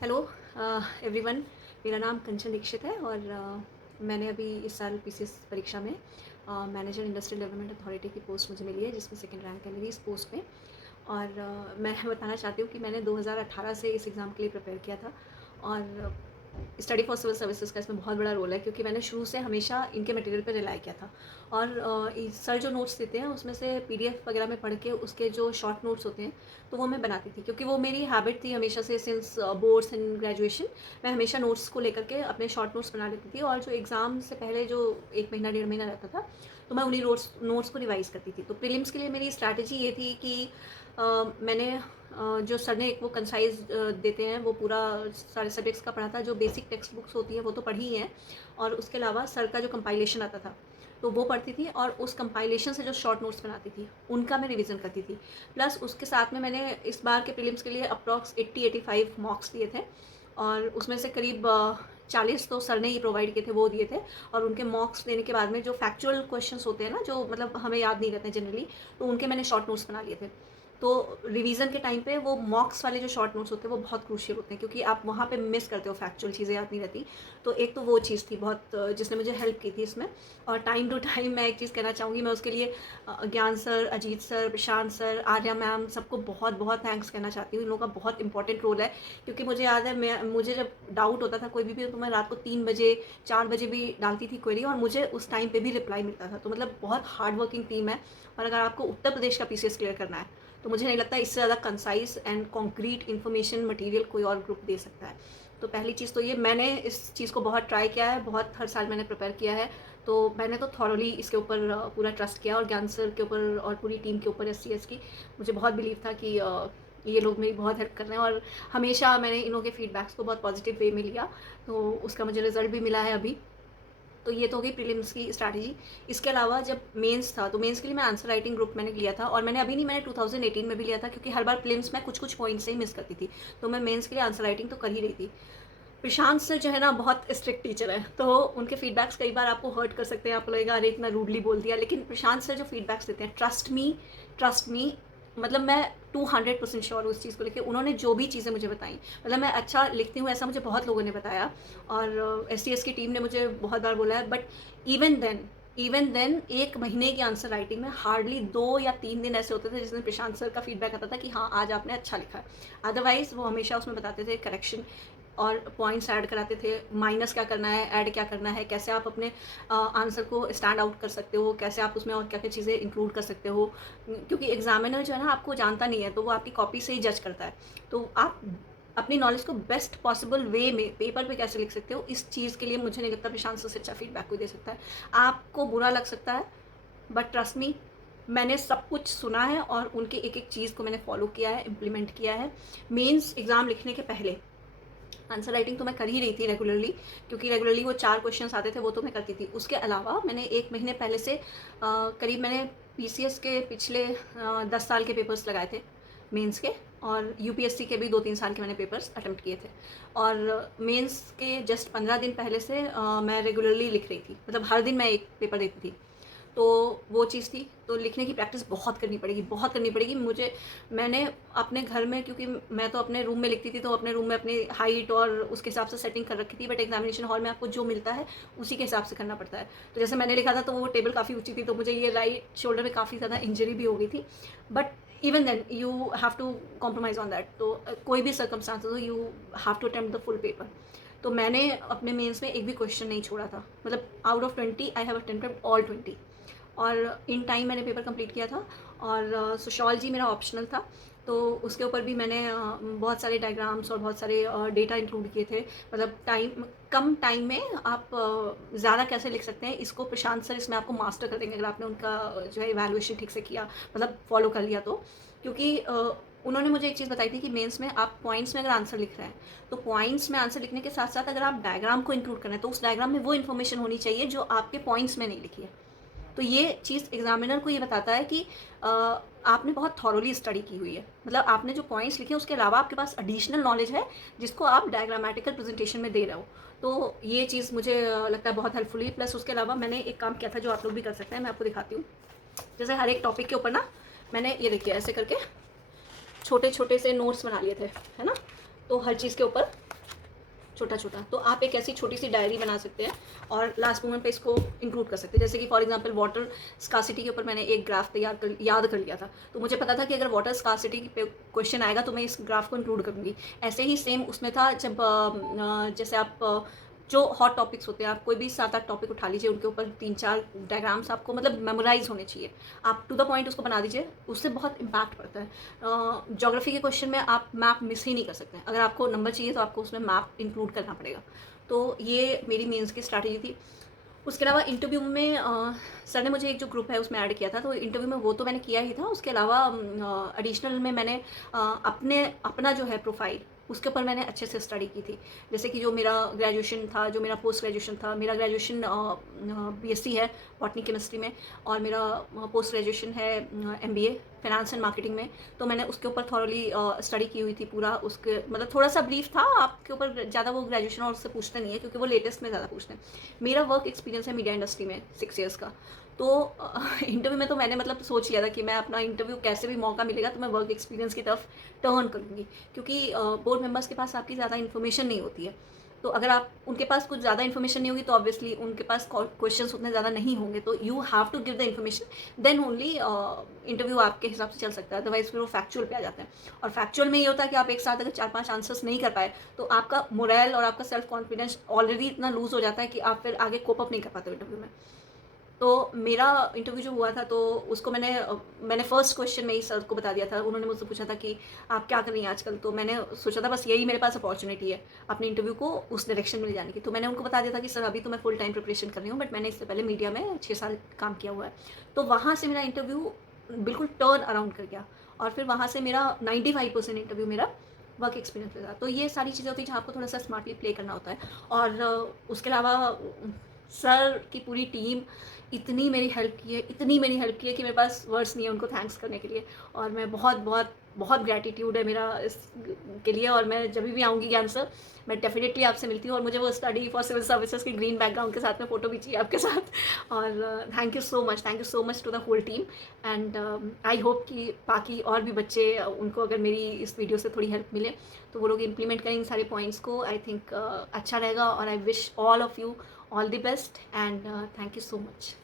Hello everyone. मेरा नाम कंचन दीक्षित है और मैंने अभी इस साल पीसीएस परीक्षा में मैनेजर इंडस्ट्रियल डेवलपमेंट अथॉरिटी की पोस्ट मुझे मिली है, जिसमें सेकंड रैंक है मेरी इस पोस्ट में। और मैं बताना चाहती हूँ कि मैंने 2018 से इस एग्ज़ाम के लिए प्रिपेयर किया था और स्टडी फॉर सिविल सर्विसेज का इसमें बहुत बड़ा रोल है, क्योंकि मैंने शुरू से हमेशा इनके मटेरियल पर रिलाई किया था। और सर जो नोट्स देते हैं उसमें से पीडीएफ वगैरह में पढ़ के उसके जो शॉर्ट नोट्स होते हैं तो वो मैं बनाती थी, क्योंकि वो मेरी हैबिट थी हमेशा से सिंस बोर्ड्स एंड ग्रेजुएशन। मैं हमेशा नोट्स को लेकर के अपने शॉर्ट नोट्स बना लेती थी, और जो एग्ज़ाम से पहले जो 1 महीना 1.5 महीना रहता था तो मैं उन्हीं नोट्स को रिवाइज करती थी। तो प्रीलिम्स के लिए मेरी स्ट्रैटेजी ये थी कि मैंने जो सर ने एक वो कंसाइज देते हैं वो पूरा सारे सब्जेक्ट्स का पढ़ा था। जो बेसिक टेक्स्ट बुक्स होती है वो तो पढ़ी ही हैं, और उसके अलावा सर का जो कंपाइलेशन आता था तो वो पढ़ती थी, और उस कंपाइलेशन से जो शॉर्ट नोट्स बनाती थी उनका मैं रिवीजन करती थी। प्लस उसके साथ में मैंने इस बार के प्रीलिम्स के लिए अप्रॉक्स 80-85 मॉक्स दिए थे, और उसमें से करीब 40 तो सर ने ही प्रोवाइड किए थे, वो दिए थे। और उनके मॉक्स देने के बाद में जो फैक्चुअल क्वेश्चंस होते हैं ना, जो मतलब हमें याद नहीं रहते हैं जनरली, तो उनके मैंने शॉर्ट नोट्स बना लिए थे। तो रिवीजन के टाइम पे वो मॉक्स वाले जो शॉर्ट नोट्स होते हैं वो बहुत क्रूशियल होते हैं, क्योंकि आप वहाँ पे मिस करते हो, फैक्चुअल चीज़ें याद नहीं रहती। तो एक तो वो चीज़ थी बहुत जिसने मुझे हेल्प की थी इसमें। और टाइम टू टाइम मैं एक चीज़ कहना चाहूँगी, मैं उसके लिए ज्ञान सर, अजीत सर, प्रशांत सर, आर्या मैम, सबको बहुत बहुत थैंक्स कहना चाहती हूँ। इन लोगों का बहुत इंपॉर्टेंट रोल है, क्योंकि मुझे याद है मुझे जब डाउट होता था कोई भी तो मैं रात को 3 बजे 4 बजे भी डालती थी क्वेरी, और मुझे उस टाइम पे भी रिप्लाई मिलता था। तो मतलब बहुत हार्ड वर्किंग टीम है। और अगर आपको उत्तर प्रदेश का पीसीएस क्लियर करना है तो मुझे नहीं लगता इससे ज़्यादा concise and concrete information material कोई और ग्रुप दे सकता है। तो पहली चीज़ तो ये, मैंने इस चीज़ को बहुत ट्राई किया है, बहुत हर साल मैंने प्रिपेयर किया है। तो मैंने तो थॉरली इसके ऊपर पूरा ट्रस्ट किया, और ज्ञान सर के ऊपर और पूरी टीम के ऊपर एससीएस की मुझे बहुत बिलीव था कि ये लोग मेरी बहुत हेल्प कर रहे हैं। और हमेशा मैंने इन लोगों के फीडबैक्स को बहुत पॉजिटिव वे में लिया, तो उसका मुझे रिजल्ट भी मिला है अभी। तो ये तो हो गई प्रीलिम्स की स्ट्रैटेजी। इसके अलावा जब मेंस था तो मेंस के लिए मैं आंसर राइटिंग ग्रुप मैंने लिया था, और मैंने अभी नहीं, मैंने 2018 में भी लिया था, क्योंकि हर बार प्रीलिम्स में कुछ कुछ पॉइंट्स से ही मिस करती थी। तो मैं मेंस के लिए आंसर राइटिंग तो कर ही रही थी। प्रशांत सर जो है ना बहुत स्ट्रिक्ट टीचर है, तो उनके फीडबैक्स कई बार आपको हर्ट कर सकते हैं, आपको लगेगा अरे इतना रूडली बोल दिया, लेकिन प्रशांत सर जो फीडबैक्स देते हैं, ट्रस्ट मी, मतलब मैं 200% श्योर हूँ उस चीज़ को लेकर। उन्होंने जो भी चीज़ें मुझे बताई, मतलब मैं अच्छा लिखती हूँ ऐसा मुझे बहुत लोगों ने बताया, और एसटीएस की टीम ने मुझे बहुत बार बोला है। बट इवन देन 1 महीने की आंसर राइटिंग में हार्डली 2 या 3 दिन ऐसे होते थे जिसमें प्रशांत सर का फीडबैक आता था कि हाँ आज आपने अच्छा लिखा है। अदरवाइज वो हमेशा उसमें बताते थे करेक्शन और पॉइंट्स ऐड कराते थे, माइनस क्या करना है, ऐड क्या करना है, कैसे आप अपने आंसर को स्टैंड आउट कर सकते हो, कैसे आप उसमें और क्या क्या चीज़ें इंक्लूड कर सकते हो। क्योंकि एग्जामिनर जो है ना आपको जानता नहीं है, तो वो आपकी कॉपी से ही जज करता है। तो आप अपनी नॉलेज को बेस्ट पॉसिबल वे में पेपर पे कैसे लिख सकते हो, इस चीज़ के लिए मुझे नहीं लगता प्रशांत सर से अच्छा फीडबैक कोई दे सकता है। आपको बुरा लग सकता है, बट ट्रस्ट मी, मैंने सब कुछ सुना है और उनके एक एक चीज़ को मैंने फॉलो किया है, इम्प्लीमेंट किया है। मेंस एग्ज़ाम लिखने के पहले आंसर राइटिंग तो मैं कर ही रही थी रेगुलरली, क्योंकि रेगुलरली वो 4 क्वेश्चंस आते थे, वो तो मैं करती थी। उसके अलावा मैंने 1 महीने पहले से करीब मैंने पीसीएस के पिछले 10 साल के पेपर्स लगाए थे मेंस के, और यूपीएससी के भी 2-3 साल के मैंने पेपर्स अटेम्प्ट किए थे। और मेंस के जस्ट 15 दिन पहले से मैं रेगुलरली लिख रही थी, मतलब हर दिन मैं एक पेपर देती थी। तो वो चीज़ थी। तो लिखने की प्रैक्टिस बहुत करनी पड़ेगी, बहुत करनी पड़ेगी मुझे। मैंने अपने घर में, क्योंकि मैं तो अपने रूम में लिखती थी, तो अपने रूम में अपनी हाइट और उसके हिसाब से सेटिंग कर रखी थी। बट एग्जामिनेशन हॉल में आपको जो मिलता है उसी के हिसाब से करना पड़ता है। तो जैसे मैंने लिखा था तो वो टेबल काफ़ी ऊँची थी, तो मुझे ये राइट शोल्डर में काफ़ी ज़्यादा इंजरी भी हो गई थी। But even then you have to compromise on that. तो कोई भी सर्कमस्टांस हो, you have to attempt the full paper. तो मैंने अपने मेंस में एक भी क्वेश्चन नहीं छोड़ा था, मतलब out of 20 I have attempted all 20। और इन टाइम मैंने पेपर कंप्लीट किया था। और सोशोलॉजी मेरा ऑप्शनल था, तो उसके ऊपर भी मैंने बहुत सारे डायग्राम्स और बहुत सारे डेटा इंक्लूड किए थे। मतलब कम टाइम में आप ज़्यादा कैसे लिख सकते हैं, इसको प्रशांत सर इसमें आपको मास्टर कर देंगे, अगर आपने उनका जो है इवैल्यूएशन ठीक से किया, मतलब फॉलो कर लिया तो। क्योंकि उन्होंने मुझे एक चीज़ बताई थी कि मेंस में आप पॉइंट्स में अगर आंसर लिख रहे हैं तो पॉइंट्स में आंसर लिखने के साथ साथ अगर आप डायग्राम को इंक्लूड कर रहे हैं तो उस डायग्राम में वो इन्फॉर्मेशन होनी चाहिए जो आपके पॉइंट्स में नहीं लिखी है। तो ये चीज़ एग्जामिनर को ये बताता है कि आपने बहुत थॉरोली स्टडी की हुई है, मतलब आपने जो पॉइंट्स लिखे उसके अलावा आपके पास एडिशनल नॉलेज है जिसको आप डायग्रामेटिकल प्रेजेंटेशन में दे रहे हो। तो ये चीज़ मुझे लगता है बहुत हेल्पफुल हुई। प्लस उसके अलावा मैंने एक काम किया था जो आप लोग भी कर सकते हैं, मैं आपको दिखाती हूँ। जैसे हर एक टॉपिक के ऊपर ना मैंने ये देखिए ऐसे करके छोटे छोटे से नोट्स बना लिए थे, है ना। तो हर चीज़ के ऊपर छोटा छोटा। तो आप एक ऐसी छोटी सी डायरी बना सकते हैं और लास्ट मोमेंट पे इसको इंक्लूड कर सकते हैं। जैसे कि फॉर एग्जांपल वाटर स्कासिटी के ऊपर मैंने एक ग्राफ याद कर लिया था, तो मुझे पता था कि अगर वाटर स्कासिटी पे क्वेश्चन आएगा तो मैं इस ग्राफ को इंक्लूड करूँगी। ऐसे ही सेम उसमें था जब जैसे आप जो हॉट टॉपिक्स होते हैं, आप कोई भी 7-8 टॉपिक उठा लीजिए, उनके ऊपर 3-4 डायग्राम्स आपको मतलब मेमोराइज होने चाहिए। आप टू द पॉइंट उसको बना दीजिए, उससे बहुत इम्पैक्ट पड़ता है। ज्योग्राफी के क्वेश्चन में आप मैप मिस ही नहीं कर सकते। अगर आपको नंबर चाहिए तो आपको उसमें मैप इंक्लूड करना पड़ेगा। तो ये मेरी मेंस की स्ट्रैटेजी थी। उसके अलावा इंटरव्यू में सर ने मुझे एक जो ग्रुप है उसमें ऐड किया था, तो इंटरव्यू में वो तो मैंने किया ही था। उसके अलावा एडिशनल में मैंने अपना जो है प्रोफाइल, उसके ऊपर मैंने अच्छे से स्टडी की थी। जैसे कि जो मेरा ग्रेजुएशन था, जो मेरा पोस्ट ग्रेजुएशन था, मेरा ग्रेजुएशन बीएससी है बॉटनी केमिस्ट्री में, और मेरा पोस्ट ग्रेजुएशन है एमबीए फाइनेंस एंड मार्केटिंग में। तो मैंने उसके ऊपर थॉरली स्टडी की हुई थी पूरा। उसके मतलब थोड़ा सा ब्रीफ था, आपके ऊपर ज़्यादा वो ग्रेजुएशन और उससे पूछते नहीं है, क्योंकि वो लेटेस्ट में ज़्यादा पूछते हैं। मेरा वर्क एक्सपीरियंस है मीडिया इंडस्ट्री में 6 ईयर्स का। तो इंटरव्यू में तो मैंने मतलब सोच लिया था कि मैं अपना इंटरव्यू कैसे भी मौका मिलेगा तो मैं वर्क एक्सपीरियंस की तरफ टर्न करूँगी, क्योंकि बोर्ड मेंबर्स के पास आपकी ज़्यादा इन्फॉर्मेशन नहीं होती है। तो अगर आप उनके पास कुछ ज़्यादा इन्फॉर्मेशन नहीं होगी तो ऑब्वियसली उनके पास क्वेश्चंस उतने ज़्यादा नहीं होंगे। तो you have to give the information, then only interview आपके हिसाब से चल सकता है। अदरवाइज फिर वो फैक्चुअल पे आ जाते हैं, और फैक्चुअल में ये होता है कि आप एक साथ अगर 4-5 आंसर्स नहीं कर पाए तो आपका मोरल और आपका सेल्फ कॉन्फिडेंस ऑलरेडी इतना लूज हो जाता है कि आप फिर आगे कोप अप नहीं कर पाते इंटरव्यू में। तो मेरा इंटरव्यू जो हुआ था तो उसको मैंने फर्स्ट क्वेश्चन में ही सर को बता दिया था। उन्होंने मुझसे पूछा था कि आप क्या कर रही हैं आजकल, तो मैंने सोचा था बस यही मेरे पास अपॉर्चुनिटी है अपने इंटरव्यू को उस डायरेक्शन में ले जाने की। तो मैंने उनको बता दिया था कि सर अभी तो मैं फुल टाइम प्रिपरेशन कर रही हूँ, बट मैंने इससे पहले मीडिया में 6 साल काम किया हुआ है। तो वहाँ से मेरा इंटरव्यू बिल्कुल टर्न अराउंड कर गया, और फिर वहाँ से मेरा 95% इंटरव्यू मेरा वर्क एक्सपीरियंस पे था। तो ये सारी चीज़ें होती हैं जहाँ आपको थोड़ा सा स्मार्टली प्ले करना होता है। और उसके अलावा सर की पूरी टीम इतनी मेरी हेल्प की है कि मेरे पास वर्ड्स नहीं है उनको थैंक्स करने के लिए। और मैं बहुत बहुत बहुत ग्रैटिट्यूड है मेरा इस के लिए। और मैं जब भी आऊँगी ज्ञान सर, मैं डेफिनेटली आपसे मिलती हूँ, और मुझे वो स्टडी फॉर सिविल सर्विसेज की ग्रीन बैकग्राउंड के साथ में फ़ोटो भी चाहिए आपके साथ। और thank you so much to the whole team. And I hope कि बाकी और भी बच्चे उनको अगर मेरी इस वीडियो से थोड़ी हेल्प मिले तो वो लोग इम्प्लीमेंट करें इन सारे पॉइंट्स को। आई थिंक अच्छा रहेगा, और I wish all of you all the best, and thank you so much.